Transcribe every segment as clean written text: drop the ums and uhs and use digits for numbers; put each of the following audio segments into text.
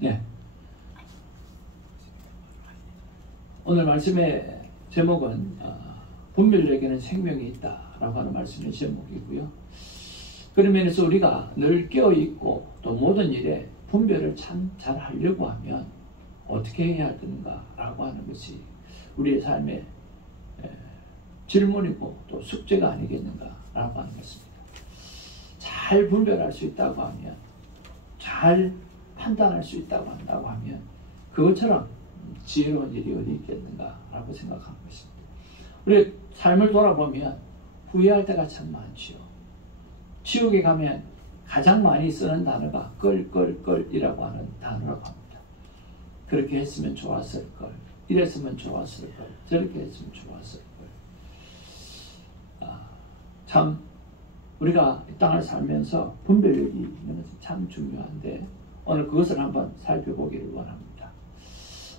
네. 오늘 말씀의 제목은 분별력에는 생명이 있다라고 하는 말씀의 제목이고요. 그런 면에서 우리가 늘 깨어있고 또 모든 일에 분별을 참 잘 하려고 하면 어떻게 해야 하는가라고 하는 것이 우리의 삶의 질문이고 또 숙제가 아니겠는가라고 하는 것입니다. 잘 분별할 수 있다고 하면, 잘 판단할 수 있다고 한다고 하면 그것처럼 지혜로운 일이 어디 있겠는가라고 생각하는 것입니다. 우리 삶을 돌아보면 후회할 때가 참 많지요. 지옥에 가면 가장 많이 쓰는 단어가 끌이라고 하는 단어라고 합니다. 그렇게 했으면 좋았을 걸, 이랬으면 좋았을 걸, 저렇게 했으면 좋았을 걸. 참 우리가 이 땅을 살면서 분별력이 있는 것은 참 중요한데 오늘 그것을 한번 살펴보기를 원합니다.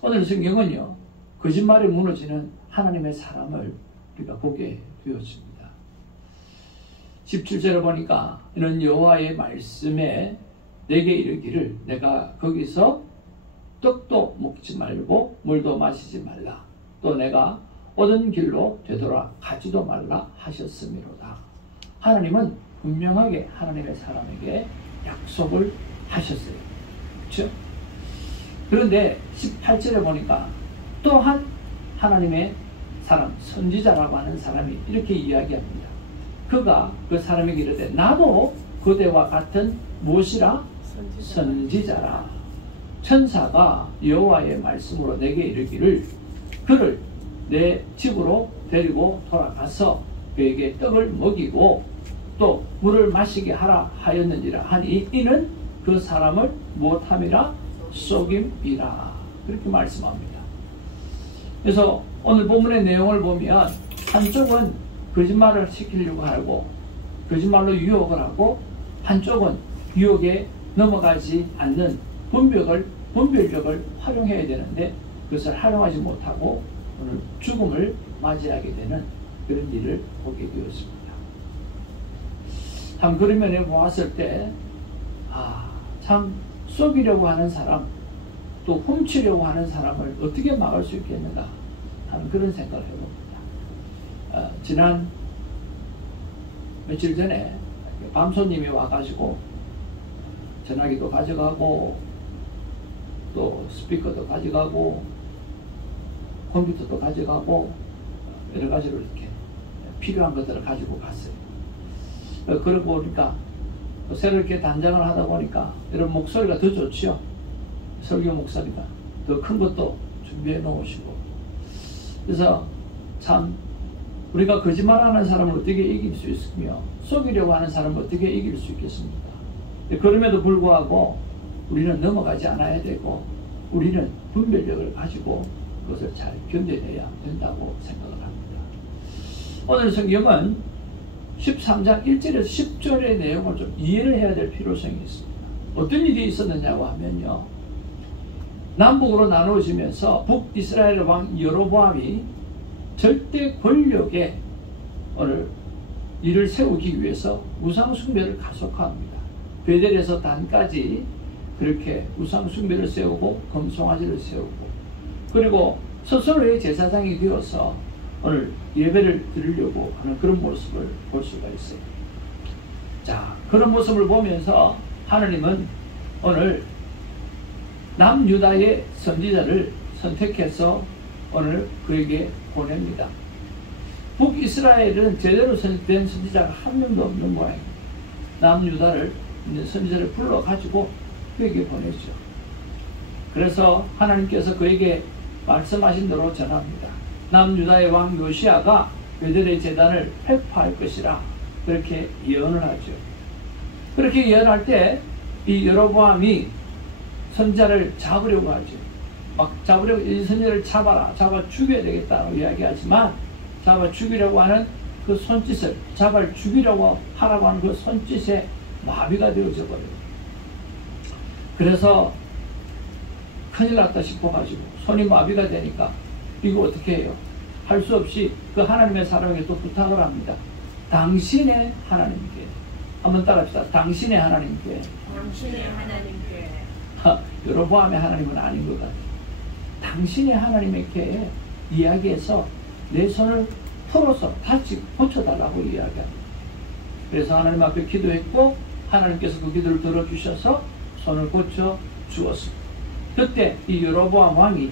오늘 성경은요, 거짓말에 무너지는 하나님의 사람을 우리가 보게 되었습니다. 17절에 보니까 이는 여호와의 말씀에 내게 이르기를 내가 거기서 떡도 먹지 말고 물도 마시지 말라. 또 내가 오던 길로 되돌아 가지도 말라 하셨음이로다. 하나님은 분명하게 하나님의 사람에게 약속을 하셨어요. 그렇죠? 그런데 18절에 보니까 또한 하나님의 사람, 선지자라고 하는 사람이 이렇게 이야기합니다. 그가 그 사람에게 이르되 나도 그대와 같은 무엇이라? 선지자라. 천사가 여호와의 말씀으로 내게 이르기를 그를 내 집으로 데리고 돌아가서 그에게 떡을 먹이고 또 물을 마시게 하라 하였느니라 하니 이는 그 사람을 무엇함이라? 속임이라. 그렇게 말씀합니다. 그래서 오늘 본문의 내용을 보면 한쪽은 거짓말을 시키려고 하고 거짓말로 유혹을 하고 한쪽은 유혹에 넘어가지 않는 분별력을 활용해야 되는데 그것을 활용하지 못하고 오늘 죽음을 맞이하게 되는 그런 일을 보게 되었습니다. 참 그런 면에 보았을 때 참 속이려고 하는 사람 또 훔치려고 하는 사람을 어떻게 막을 수 있겠는가 하는 그런 생각을 해봅니다. 지난 며칠 전에 밤손님이 와가지고 전화기도 가져가고 또 스피커도 가져가고 컴퓨터도 가져가고 여러 가지로 이렇게 필요한 것들을 가지고 갔어요. 그러고 보니까 새로 이렇게 단장을 하다 보니까 이런 목소리가 더 좋지요. 설교 목소리가 더 큰 것도 준비해 놓으시고. 그래서 참 우리가 거짓말하는 사람을 어떻게 이길 수 있으며 속이려고 하는 사람을 어떻게 이길 수 있겠습니까? 그럼에도 불구하고 우리는 넘어가지 않아야 되고 우리는 분별력을 가지고 그것을 잘 견뎌내야 된다고 생각을 합니다. 오늘 성경은 13장 1절에서 10절의 내용을 좀 이해를 해야 될 필요성이 있습니다. 어떤 일이 있었느냐고 하면요, 남북으로 나누어지면서 북이스라엘 왕 여로보암이 절대 권력에 오늘 일을 세우기 위해서 우상숭배를 가속화합니다. 베델에서 단까지 그렇게 우상숭배를 세우고 금송아지를 세우고 그리고 스스로의 제사장이 되어서 오늘 예배를 드리려고 하는 그런 모습을 볼 수가 있어요. 자, 그런 모습을 보면서 하나님은 오늘 남유다의 선지자를 선택해서 오늘 그에게 보냅니다. 북이스라엘은 제대로 된 선지자가 한 명도 없는 모양입니다. 남유다를 있는 선지자를 불러가지고 그에게 보냈죠. 그래서 하나님께서 그에게 말씀하신 대로 전합니다. 남유다의 왕 요시아가 베델의 제단을 폐파할 것이라 그렇게 예언을 하죠. 그렇게 예언할 때 이 여로보암이 선지자를 잡으려고 하죠. 막 잡으려고 이 선지자를 잡아 죽여야 되겠다고 이야기하지만 잡아 죽이려고 하는 그 손짓을 잡아 죽이려고 하라고 하는 그 손짓에 마비가 되어져 버려요. 그래서 큰일 났다 싶어가지고 손이 마비가 되니까 이거 어떻게 해요? 할 수 없이 그 하나님의 사람에게 또 부탁을 합니다. 당신의 하나님께 한번 따라합시다. 당신의 하나님께 여로보암의 하나님은 아닌 것 같아요. 당신이 하나님에게 이야기해서 내 손을 풀어서 다시 고쳐달라고 이야기합니다. 그래서 하나님 앞에 기도했고 하나님께서 그 기도를 들어주셔서 손을 고쳐 주었습니다. 그때 이 여로보암 왕이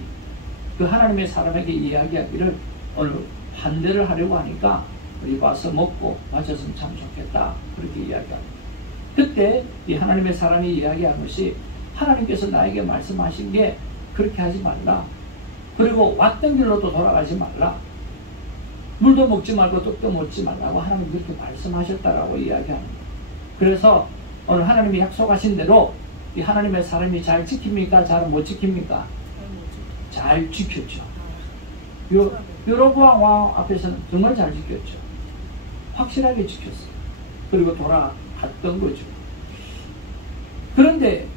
그 하나님의 사람에게 이야기하기를 오늘 환대를 하려고 하니까 우리 와서 먹고 마셨으면 참 좋겠다, 그렇게 이야기합니다. 그때 이 하나님의 사람이 이야기한 것이, 하나님께서 나에게 말씀하신 게 그렇게 하지 말라, 그리고 왔던 길로도 돌아가지 말라, 물도 먹지 말고 떡도 먹지 말라고 하나님 그렇게 말씀하셨다라고 이야기합니다. 그래서 오늘 하나님이 약속하신 대로 이 하나님의 사람이 잘 지킵니까? 잘 못 지킵니까? 잘 지켰죠. 여로보암 왕 앞에서는 정말 잘 지켰죠. 확실하게 지켰어요. 그리고 돌아갔던 거죠. 그런데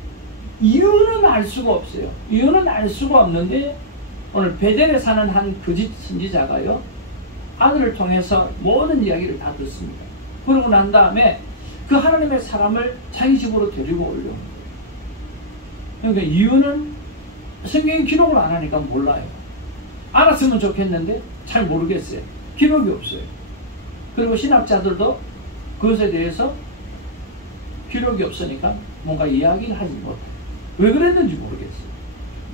이유는 알 수가 없어요. 이유는 알 수가 없는데 오늘 베델에 사는 한 거짓 선지자가요, 아들을 통해서 모든 이야기를 다 듣습니다. 그러고 난 다음에 그 하나님의 사람을 자기 집으로 데리고 오려는 거예요. 그러니까 이유는 성경에 기록을 안 하니까 몰라요. 알았으면 좋겠는데 잘 모르겠어요. 기록이 없어요. 그리고 신학자들도 그것에 대해서 기록이 없으니까 뭔가 이야기를 하지 못해요. 왜 그랬는지 모르겠어요.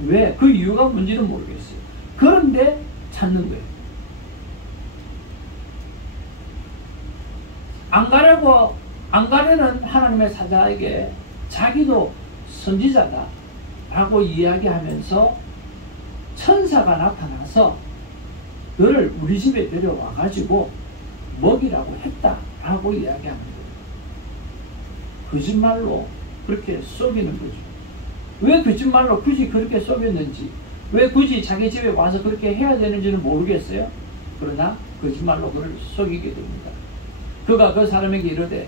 왜? 그 이유가 뭔지는 모르겠어요. 그런데 찾는 거예요. 안 가려는 하나님의 사자에게 자기도 선지자다 라고 이야기하면서 천사가 나타나서 너를 우리 집에 데려와 가지고 먹이라고 했다 라고 이야기합니다. 거짓말로 그렇게 속이는 거죠. 왜 거짓말로 굳이 그렇게 속였는지, 왜 굳이 자기 집에 와서 그렇게 해야 되는지는 모르겠어요. 그러나 거짓말로 그를 속이게 됩니다. 그가 그 사람에게 이르되,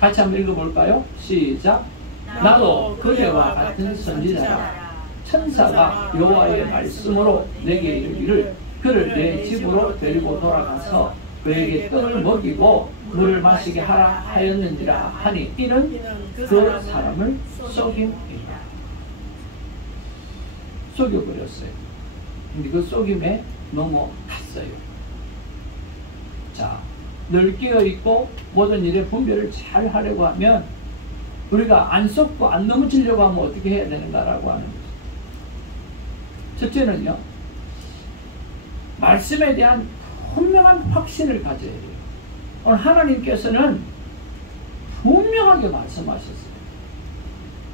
같이 한번 읽어볼까요? 시작. 나도 그대와 같은 선지자라. 천사가 여호와의 말씀으로 내게 이르기를 그를 내 집으로 데리고 돌아가서 그에게 떡을 먹이고 물을 마시게 하라 하였는지라 하니, 이는 그 사람을 속임이라. 속여버렸어요. 근데 그 속임에 넘어갔어요. 자, 늘 깨어있고 모든 일의 분별을 잘 하려고 하면, 우리가 안 속고 안 넘어지려고 하면 어떻게 해야 되는가라고 하는 거죠. 첫째는요, 말씀에 대한 분명한 확신을 가져야 돼요. 오늘 하나님께서는 분명하게 말씀하셨어요.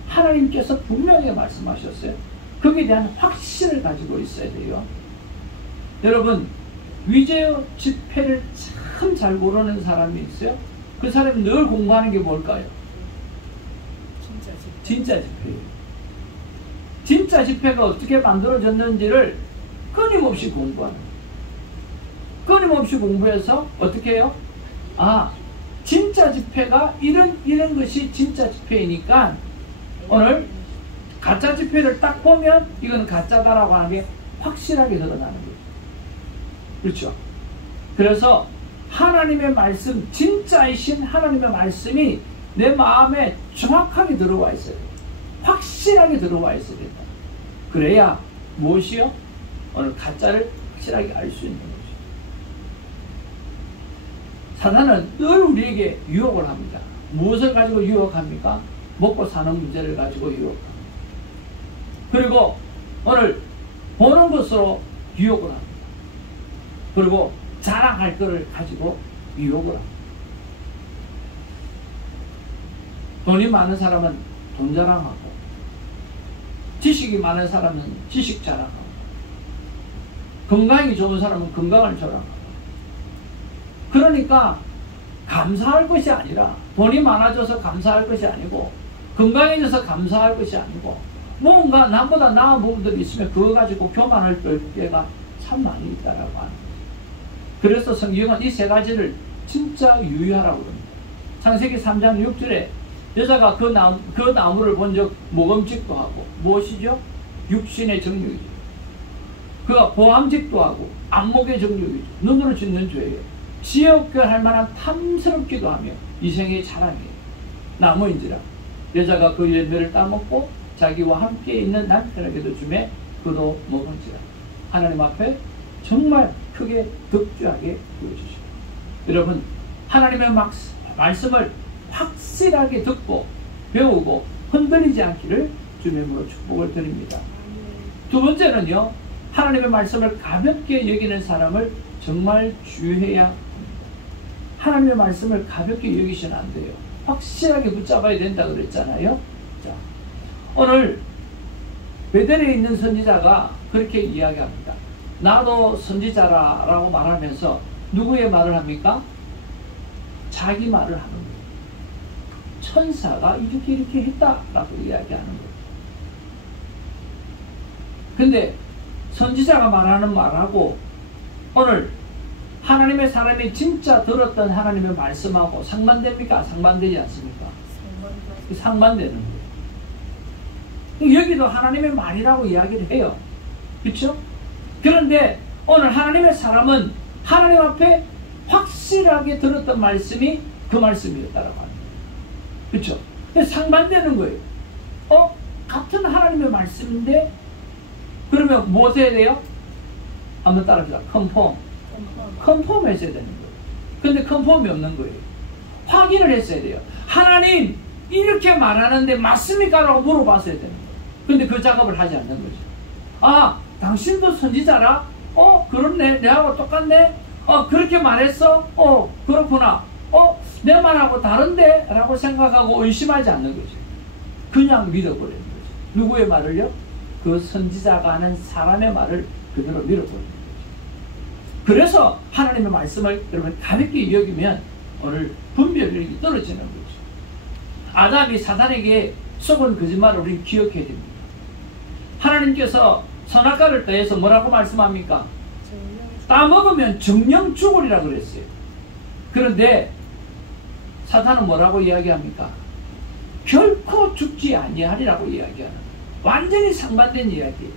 하나님께서 분명하게 말씀하셨어요. 거기에 대한 확신을 가지고 있어야 돼요. 여러분, 위제어 집회를 참 잘 모르는 사람이 있어요. 그 사람이 늘 공부하는 게 뭘까요? 진짜 집회예요. 진짜 집회가 어떻게 만들어졌는지를 끊임없이 공부하는 거예요. 끊임없이 공부해서 어떻게 해요? 아, 진짜 집회가 이런 것이 진짜 집회이니까 오늘 가짜 집회를 딱 보면 이건 가짜다라고 하는 게 확실하게 드러나는 거예요. 그렇죠? 그래서 하나님의 말씀, 진짜이신 하나님의 말씀이 내 마음에 정확하게 들어와 있어야 돼요. 확실하게 들어와 있어야 된다. 그래야 무엇이요? 오늘 가짜를 확실하게 알 수 있는 거죠. 사단은 늘 우리에게 유혹을 합니다. 무엇을 가지고 유혹합니까? 먹고 사는 문제를 가지고 유혹합니다. 그리고 오늘 보는 것으로 유혹을 합니다. 그리고 자랑할 것을 가지고 유혹을 합니다. 돈이 많은 사람은 돈 자랑하고, 지식이 많은 사람은 지식 자랑하고, 건강이 좋은 사람은 건강을 자랑하고. 그러니까 감사할 것이 아니라, 돈이 많아져서 감사할 것이 아니고, 건강해져서 감사할 것이 아니고, 뭔가 나보다 나은 부분들이 있으면 그거 가지고 교만할 때가 참 많이 있다라고 하는 거예요. 그래서 성경은 이 세 가지를 진짜 유의하라고 합니다. 창세기 3장 6절에 여자가 그 나무를 본 적 모금직도 하고, 무엇이죠? 육신의 정욕이죠. 그가 보암직도 하고 안목의 정욕이죠. 눈으로 짓는 죄예요. 지혜 없게 할 만한 탐스럽기도 하며 이생의 자랑이에요. 나무인지라 여자가 그 열매를 따먹고 자기와 함께 있는 남편에게도 주매 그도 먹은지라. 하나님 앞에 정말 크게 득주하게 보여주시고, 여러분 하나님의 말씀을 확실하게 듣고 배우고 흔들리지 않기를 주님으로 축복을 드립니다. 두 번째는요, 하나님의 말씀을 가볍게 여기는 사람을 정말 주의해야 합니다. 하나님의 말씀을 가볍게 여기시면 안 돼요. 확실하게 붙잡아야 된다 그랬잖아요. 자, 오늘 베델에 있는 선지자가 그렇게 이야기합니다. 나도 선지자라 라고 말하면서 누구의 말을 합니까? 자기 말을 하는 거예요. 천사가 이렇게 했다라고 이야기하는 거예요. 근데 선지자가 말하는 말하고 오늘 하나님의 사람이 진짜 들었던 하나님의 말씀하고 상반됩니까? 상반되지 않습니까? 상반되는 거예요. 여기도 하나님의 말이라고 이야기를 해요. 그렇죠? 그런데 오늘 하나님의 사람은 하나님 앞에 확실하게 들었던 말씀이 그 말씀이었다라고 합니다. 그렇죠? 상반되는 거예요. 같은 하나님의 말씀인데 그러면 무엇 해야 돼요? 한번 따라합시다. 컨펌 했어야 되는 거예요. 근데 컨펌이 없는 거예요. 확인을 했어야 돼요. 하나님 이렇게 말하는데 맞습니까? 라고 물어봤어야 되는 거예요. 근데 그 작업을 하지 않는 거죠. 아, 당신도 선지자라? 그렇네. 내하고 똑같네? 그렇게 말했어? 그렇구나. 내 말하고 다른데? 라고 생각하고 의심하지 않는 거죠. 그냥 믿어버리는 거죠. 누구의 말을요? 그 선지자가 하는 사람의 말을 그대로 믿어버리는 거죠. 그래서 하나님의 말씀을 여러분 가볍게 여기면 오늘 분별력이 떨어지는 거죠. 아담이 사단에게 속은 거짓말을 우리는 기억해야 됩니다. 하나님께서 선악과를 더해서 뭐라고 말씀합니까? 따먹으면 정령 죽으리라 그랬어요. 그런데 사탄은 뭐라고 이야기합니까? 결코 죽지 아니하리라고 이야기하는, 완전히 상반된 이야기예요.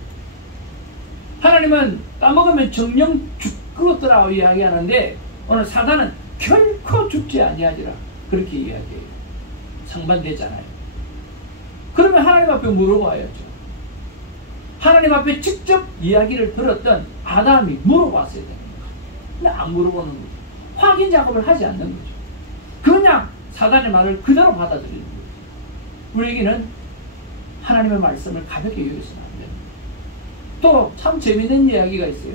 하나님은 따먹으면 정령 죽었더라고 이야기하는데 오늘 사탄은 결코 죽지 아니하리라 그렇게 이야기해요. 상반되잖아요. 그러면 하나님 앞에 물어봐야죠. 하나님 앞에 직접 이야기를 들었던 아담이 물어봤어야 되는 거죠. 근데 안 물어보는 거죠. 확인 작업을 하지 않는 거죠. 그냥 사단의 말을 그대로 받아들이는 거죠. 우리에게는 하나님의 말씀을 가볍게 여기서는 안 됩니다. 또 참 재밌는 이야기가 있어요.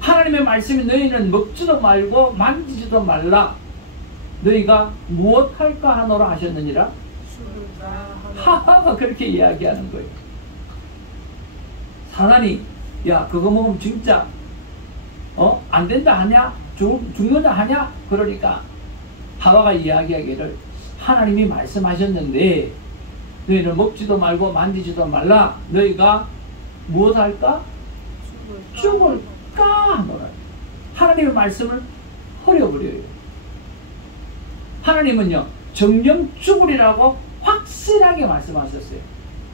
하나님의 말씀이 너희는 먹지도 말고 만지지도 말라. 너희가 무엇 할까 하노라 하셨느니라. 하하가 그렇게 이야기하는 거예요. 사단이 야 그거 먹으면 진짜 안 된다 하냐? 죽는다 하냐? 그러니까 하와가 이야기하기를 하나님이 말씀하셨는데 너희는 먹지도 말고 만지지도 말라. 너희가 무엇 할까? 죽을까 하노라. 하나님의 말씀을 흐려버려요. 하나님은요 정령 죽으리라고 확실하게 말씀하셨어요.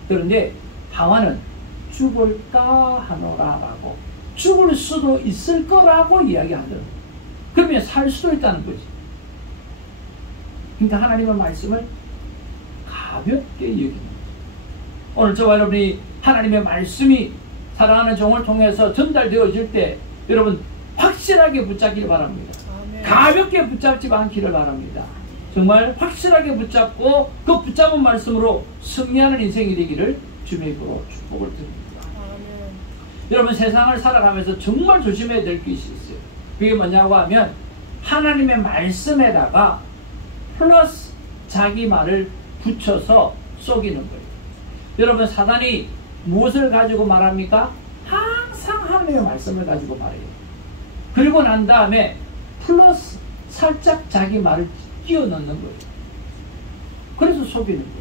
그런데 하와는 죽을까 하노라라고, 죽을 수도 있을 거라고 이야기하더라고요. 그러면 살 수도 있다는 거지. 그러니까 하나님의 말씀을 가볍게 여기는 거죠. 오늘 저와 여러분이 하나님의 말씀이 사랑하는 종을 통해서 전달되어질 때 여러분 확실하게 붙잡기를 바랍니다. 아멘. 가볍게 붙잡지 않기를 바랍니다. 정말 확실하게 붙잡고 그 붙잡은 말씀으로 승리하는 인생이 되기를 주님의 이름으로 축복을 드립니다. 아멘. 여러분 세상을 살아가면서 정말 조심해야 될 것이 있어요. 그게 뭐냐고 하면 하나님의 말씀에다가 플러스 자기 말을 붙여서 속이는 거예요. 여러분 사단이 무엇을 가지고 말합니까? 항상 하나님의 말씀을 가지고 말해요. 그리고 난 다음에 플러스 살짝 자기 말을 끼워 넣는 거예요. 그래서 속이는 거예요.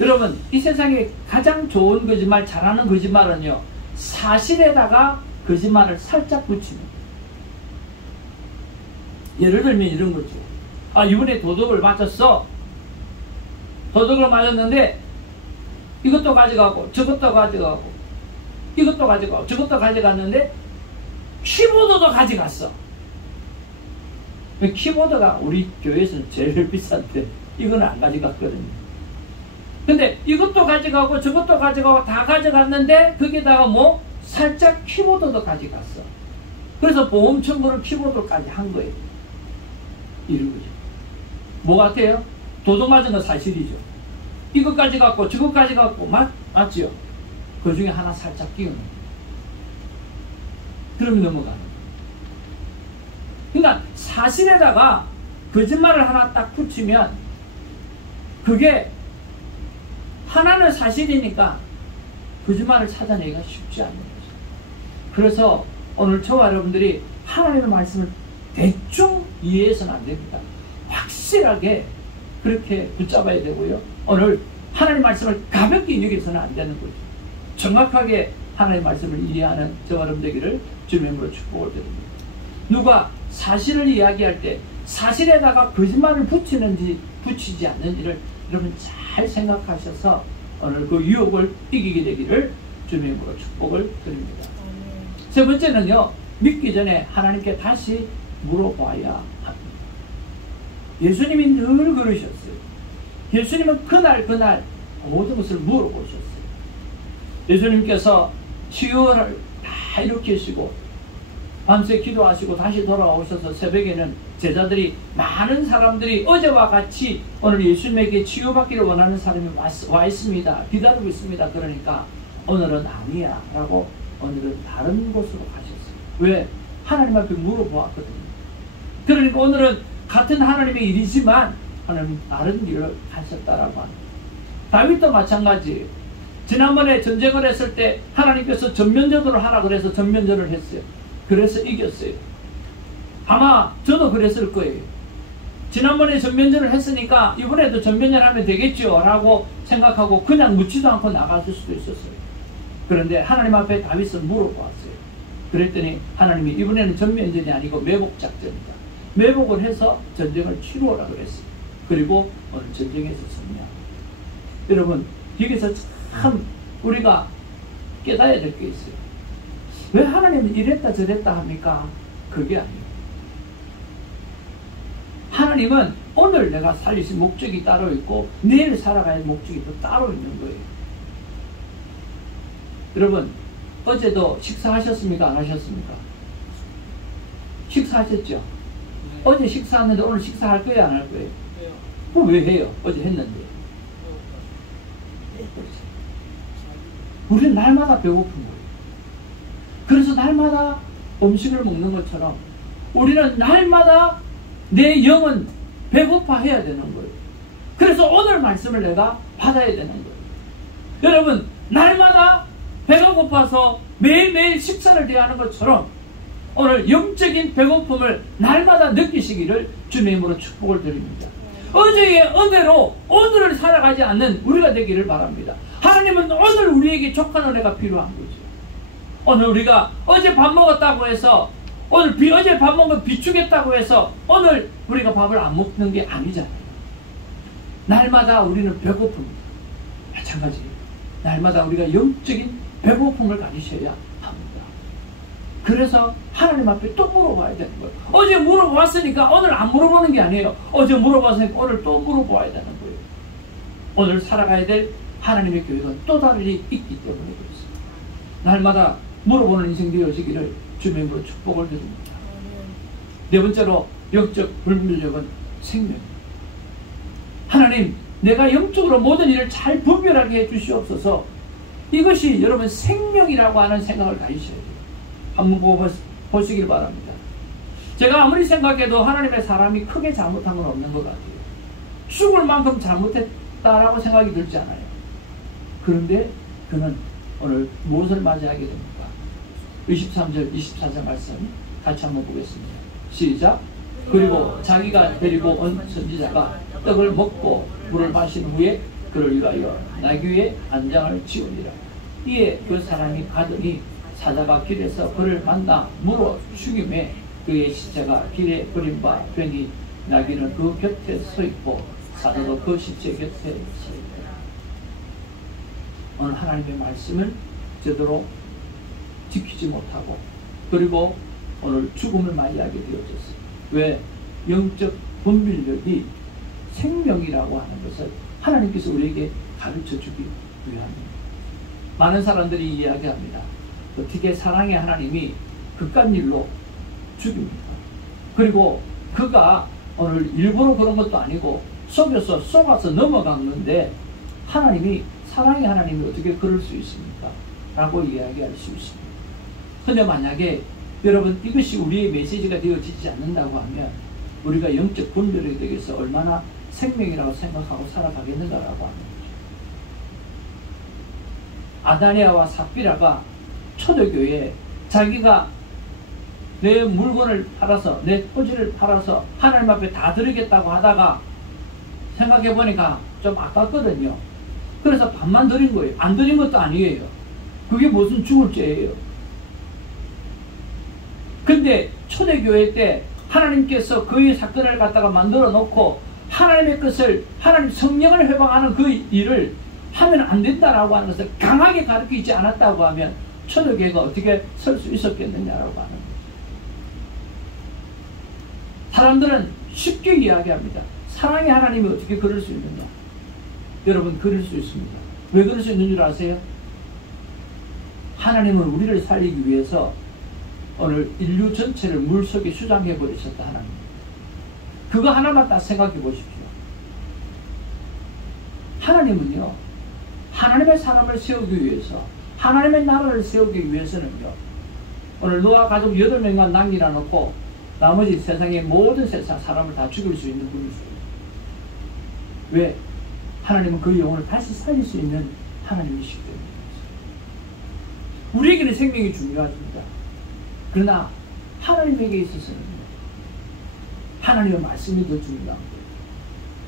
여러분 이 세상에 가장 좋은 거짓말, 잘하는 거짓말은요 사실에다가 거짓말을 살짝 붙이는 거예요. 예를 들면 이런 거죠. 이번에 도덕을 맞았어. 도덕을 맞았는데 이것도 가져가고 저것도 가져가고 이것도 가져가고 저것도 가져갔는데 키보드도 가져갔어. 키보드가 우리 교회에서는 제일 비싼데 이거는 안 가져갔거든요. 근데 이것도 가져가고 저것도 가져가고 다 가져갔는데 거기다가 뭐 살짝 키보드도 가져갔어. 그래서 보험 청구를 키보드까지 한 거예요. 이런 거죠. 뭐 같아요? 도둑 맞은 건 사실이죠. 이것까지 갖고 저것까지 갖고 맞지요? 그 중에 하나 살짝 끼우는 거예요. 그러면 넘어가는 거예요. 그러니까 사실에다가 거짓말을 하나 딱 붙이면 그게 하나는 사실이니까 거짓말을 찾아내기가 쉽지 않는 거죠. 그래서 오늘 저와 여러분들이 하나님의 말씀을 대충 이해해서는 안 됩니다. 확실하게 그렇게 붙잡아야 되고요. 오늘 하나님 말씀을 가볍게 여기서는 안 되는 거죠. 정확하게 하나님 말씀을 이해하는 저와 여러분 되기를 주님의 이름으로 축복을 드립니다. 누가 사실을 이야기할 때 사실에다가 거짓말을 붙이는지 붙이지 않는지를 여러분 잘 생각하셔서 오늘 그 유혹을 이기게 되기를 주님의 이름으로 축복을 드립니다. 세 번째는요, 믿기 전에 하나님께 다시 물어봐야 합니다. 예수님이 늘 그러셨어요. 예수님은 그날 모든 것을 물어보셨어요. 예수님께서 치유를 다 일으키시고 밤새 기도하시고 다시 돌아오셔서 새벽에는 제자들이 많은 사람들이 어제와 같이 오늘 예수님에게 치유받기를 원하는 사람이 와 있습니다. 기다리고 있습니다. 그러니까 오늘은 아니야 라고 오늘은 다른 곳으로 가셨어요. 왜? 하나님 앞에 물어보았거든요. 그러니까 오늘은 같은 하나님의 일이지만 하나님 다른 일을 하셨다라고 합니다. 다윗도 마찬가지예요. 지난번에 전쟁을 했을 때 하나님께서 전면전으로 하라 그래서 전면전을 했어요. 그래서 이겼어요. 아마 저도 그랬을 거예요. 지난번에 전면전을 했으니까 이번에도 전면전 하면 되겠죠 라고 생각하고 그냥 묻지도 않고 나갔을 수도 있었어요. 그런데 하나님 앞에 다윗은 물어보았어요. 그랬더니 하나님이 이번에는 전면전이 아니고 매복작전이다. 매복을 해서 전쟁을 치루어라 그랬어요. 그리고 오늘 전쟁에서 승리합니다. 여러분, 여기서 참 우리가 깨달아야 될 게 있어요. 왜 하나님은 이랬다 저랬다 합니까? 그게 아니에요. 하나님은 오늘 내가 살리신 목적이 따로 있고 내일 살아갈 목적이 또 따로 있는 거예요. 여러분, 어제도 식사하셨습니까? 안 하셨습니까? 식사하셨죠? 어제 식사했는데 오늘 식사할 거예요? 안 할 거예요? 그럼 왜 해요? 어제 했는데. 우리는 날마다 배고픈 거예요. 그래서 날마다 음식을 먹는 것처럼 우리는 날마다 내 영은 배고파 해야 되는 거예요. 그래서 오늘 말씀을 내가 받아야 되는 거예요. 여러분, 날마다 배가 고파서 매일매일 식사를 대하는 것처럼 오늘 영적인 배고픔을 날마다 느끼시기를 주님의 이름으로 축복을 드립니다. 어제의 은혜로 오늘을 살아가지 않는 우리가 되기를 바랍니다. 하나님은 오늘 우리에게 족한 은혜가 필요한 거죠. 오늘 우리가 어제 밥 먹었다고 해서 어제 밥 먹은 거 비추겠다고 해서 오늘 우리가 밥을 안 먹는 게 아니잖아요. 날마다 우리는 배고픔 마찬가지예요. 날마다 우리가 영적인 배고픔을 가지셔야 합니다. 그래서 하나님 앞에 또 물어봐야 되는 거예요. 어제 물어봤으니까 오늘 안 물어보는 게 아니에요. 어제 물어봤으니까 오늘 또 물어봐야 되는 거예요. 오늘 살아가야 될 하나님의 교회가 또 다른 일이 있기 때문에 그렇습니다. 날마다 물어보는 인생 되어지기를 주님의 이름으로 축복을 드립니다. 네 번째로 영적 불분별력은 생명입니다. 하나님, 내가 영적으로 모든 일을 잘 분별하게 해주시옵소서. 이것이 여러분 생명이라고 하는 생각을 가지셔야 돼요. 한번 보시길 바랍니다. 제가 아무리 생각해도 하나님의 사람이 크게 잘못한 건 없는 것 같아요. 죽을 만큼 잘못했다라고 생각이 들지 않아요. 그런데 그는 오늘 무엇을 맞이하게 됩니까? 23절, 24절 말씀 같이 한번 보겠습니다. 시작. 그리고 자기가 데리고 온 선지자가 떡을 먹고 물을 마신 후에 그를 위하여 나귀 위에 안장을 지우니라. 이에 그 사람이 가더니 사자가 길에서 그를 만나 물어 죽임에 그의 시체가 길에 버린 바 되니 나귀는 그 곁에 서 있고 사자도 그 시체 곁에 서 있다. 오늘 하나님의 말씀을 제대로 지키지 못하고 그리고 오늘 죽음을 맞이하게 되어졌어요. 왜? 영적 분별력이 생명이라고 하는 것을 하나님께서 우리에게 가르쳐주기 위함입니다. 많은 사람들이 이야기합니다. 어떻게 사랑의 하나님이 극간일로 죽입니까? 그리고 그가 오늘 일부러 그런 것도 아니고 속아서 넘어갔는데 하나님이 사랑의 하나님이 어떻게 그럴 수 있습니까? 라고 이야기할 수 있습니다. 근데 만약에 여러분 이것이 우리의 메시지가 되어지지 않는다고 하면 우리가 영적 분별에 대해서 얼마나 생명이라고 생각하고 살아가겠는가라고 하는 거죠. 아다니아와 삽비라가 초대교회에 자기가 내 물건을 팔아서 내 토지를 팔아서 하나님 앞에 다 드리겠다고 하다가 생각해보니까 좀 아깝거든요. 그래서 반만 드린 거예요. 안 드린 것도 아니에요. 그게 무슨 죽을 죄예요. 근데 초대교회 때 하나님께서 그의 사건을 갖다가 만들어 놓고 하나님의 것을 하나님 성령을 회방하는 그 일을 하면 안 된다라고 하는 것을 강하게 가르치지 않았다고 하면 초대교회가 어떻게 설 수 있었겠느냐라고 하는 거죠. 사람들은 쉽게 이야기합니다. 사랑의 하나님이 어떻게 그럴 수 있느냐? 여러분, 그럴 수 있습니다. 왜 그럴 수 있는 줄 아세요? 하나님은 우리를 살리기 위해서 오늘 인류 전체를 물속에 수장해 버리셨다. 하나님. 그거 하나만 딱 생각해 보십시오. 하나님은요, 하나님의 사람을 세우기 위해서, 하나님의 나라를 세우기 위해서는요, 오늘 노아 가족 8명만 남기라 놓고 나머지 세상의 모든 세상 사람을 다 죽일 수 있는 분이세요. 왜? 하나님은 그 영혼을 다시 살릴 수 있는 하나님이시기 때문에. 우리에게는 생명이 중요합니다. 그러나 하나님에게 있어서는 하나님의 말씀이 더 중요한 거예요.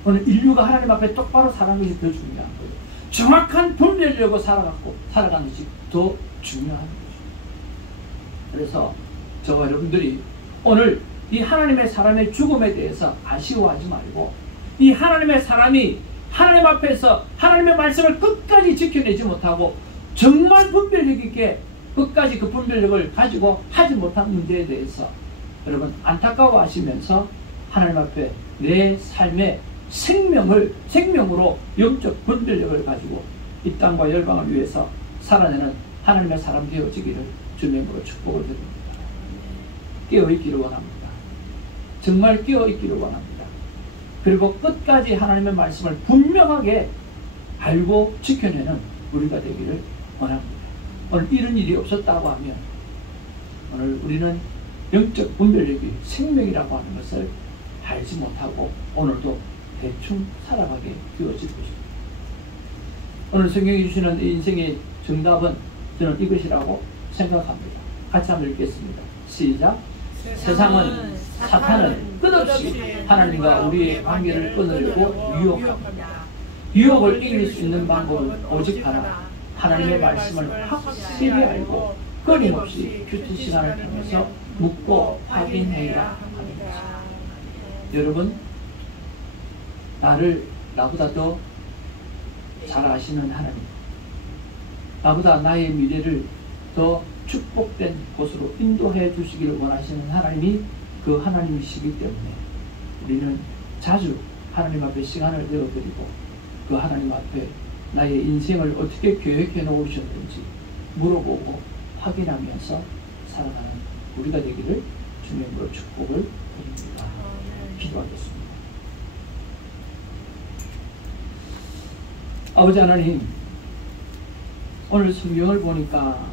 오늘 인류가 하나님 앞에 똑바로 살아가는 것이 더 중요한 거예요. 정확한 분별력으로 살아가는 것이 더 중요한 거죠. 그래서 저와 여러분들이 오늘 이 하나님의 사람의 죽음에 대해서 아쉬워하지 말고, 이 하나님의 사람이 하나님 앞에서 하나님의 말씀을 끝까지 지켜내지 못하고 정말 분별력 있게 끝까지 그 분별력을 가지고 하지 못한 문제에 대해서 여러분 안타까워하시면서 하나님 앞에 내 삶의 생명으로 영적 분별력을 가지고 이 땅과 열방을 위해서 살아내는 하나님의 사람 되어지기를 주님으로 축복을 드립니다. 깨어있기를 원합니다. 정말 깨어있기를 원합니다. 그리고 끝까지 하나님의 말씀을 분명하게 알고 지켜내는 우리가 되기를 원합니다. 오늘 이런 일이 없었다고 하면 오늘 우리는 영적 분별력이 생명이라고 하는 것을 알지 못하고 오늘도 대충 살아가게 되어질 것입니다. 오늘 성경이 주시는 인생의 정답은 저는 이것이라고 생각합니다. 같이 한번 읽겠습니다. 시작. 세상은 사탄은 끝없이 하나님과 우리의 관계를 끊으려고 유혹합니다. 유혹을 이길 수 있는 방법은 오직 하나, 하나님의 말씀을 확실히 알고 끊임없이 큐티 시간을 통해서 묻고 확인해야 합니다. 여러분, 나보다 더 잘 아시는 하나님, 나보다 나의 미래를 더 축복된 곳으로 인도해 주시기를 원하시는 하나님이 그 하나님이시기 때문에 우리는 자주 하나님 앞에 시간을 내어드리고 그 하나님 앞에 나의 인생을 어떻게 계획해 놓으셨는지 물어보고 확인하면서 살아가는 우리가 되기를 주님으로 축복을 드립니다. 기도하겠습니다. 아버지 하나님, 오늘 성경을 보니까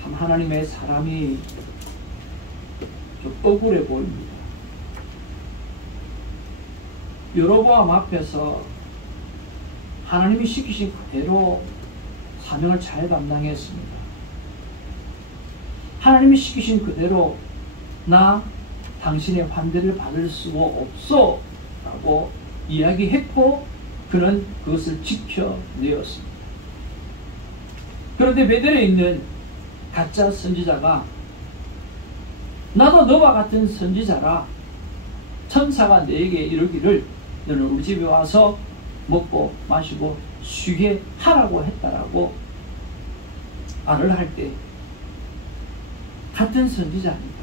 참 하나님의 사람이 좀 억울해 보입니다. 여로보암 앞에서 하나님이 시키신 그대로 사명을 잘 감당했습니다. 하나님이 시키신 그대로 나 당신의 환대를 받을 수가 없어 라고 이야기했고 그는 그것을 지켜내었습니다. 그런데 베델에 있는 가짜 선지자가 나도 너와 같은 선지자라, 천사가 내게 이르기를 너는 우리 집에 와서 먹고 마시고 쉬게 하라고 했다라고 말을 할 때 같은 선지자입니다.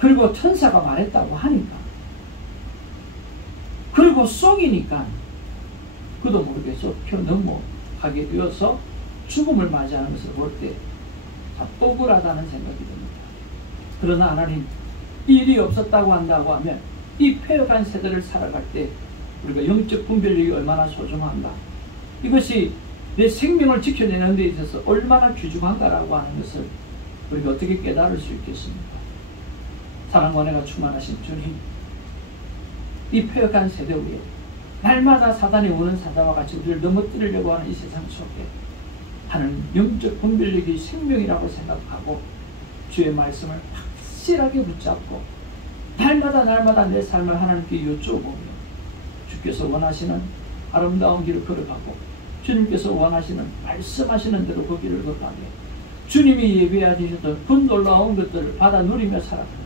그리고 천사가 말했다고 하니까 그리고 속이니까 그도 모르게 좁혀 넘어가게 되어서 죽음을 맞이하는 것을 볼 때 참 억울하다는 생각이 듭니다. 그러나 하나님, 이 일이 없었다고 한다고 하면 이 폐역한 세대를 살아갈 때 우리가 영적 분별력이 얼마나 소중한가, 이것이 내 생명을 지켜내는 데 있어서 얼마나 귀중한가라고 하는 것을 우리가 어떻게 깨달을 수 있겠습니까? 사랑과 은혜가 충만하신 주님, 이 폐역한 세대 위에 날마다 사단이 오는 사자와 같이 우리를 넘어뜨리려고 하는 이 세상 속에 하는 영적 분별력이 생명이라고 생각하고 주의 말씀을 확실하게 붙잡고 날마다 내 삶을 하나님께 여쭤보며 주께서 원하시는 아름다운 길을 걸어가고 주님께서 원하시는 말씀하시는 대로 그 길을 걸어가며 주님이 예배하시던 그 놀라운 것들을 받아 누리며 살아가는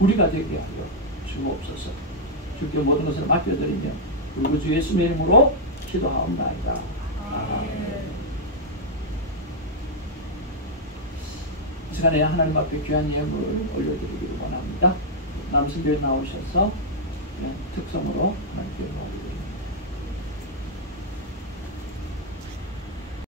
우리가 되게 하여 주옵소서. 주께 모든 것을 맡겨드리며 우리 주 예수님의 이름으로 기도하옵나이다. 아멘. 이 시간에 하나님 앞에 귀한 예물을 올려드리기를 원합니다. 남순교에 나오셔서 특성으로 하나님께 올려드립니다.